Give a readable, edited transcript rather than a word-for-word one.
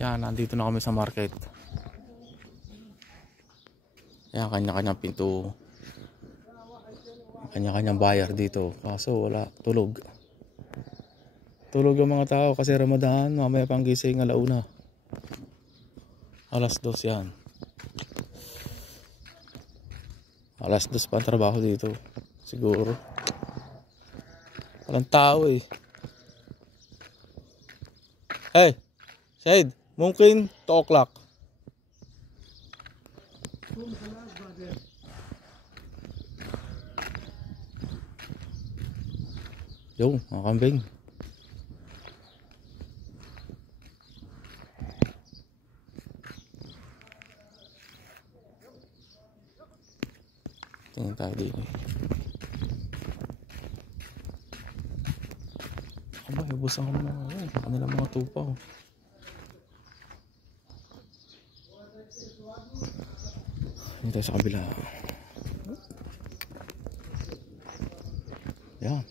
Yan, nandito na kami sa market. Yan, kanya-kanyang pinto. Kanya-kanyang buyer dito. Kaso wala, tulog. Tulog yung mga tao kasi Ramadan. Mamaya pang gising, alauna. Alas 2 yan. Alas 2 pa ang trabaho dito. Siguro. Walang tao eh. Hey, Said, mungkin 2 o'clock. Yung, mga kambing. Tingnan tayo din eh. Aba, ibusan ko naman ngayon. Kanilang mga tupaw. Hindi tayo sa kabila. Yan.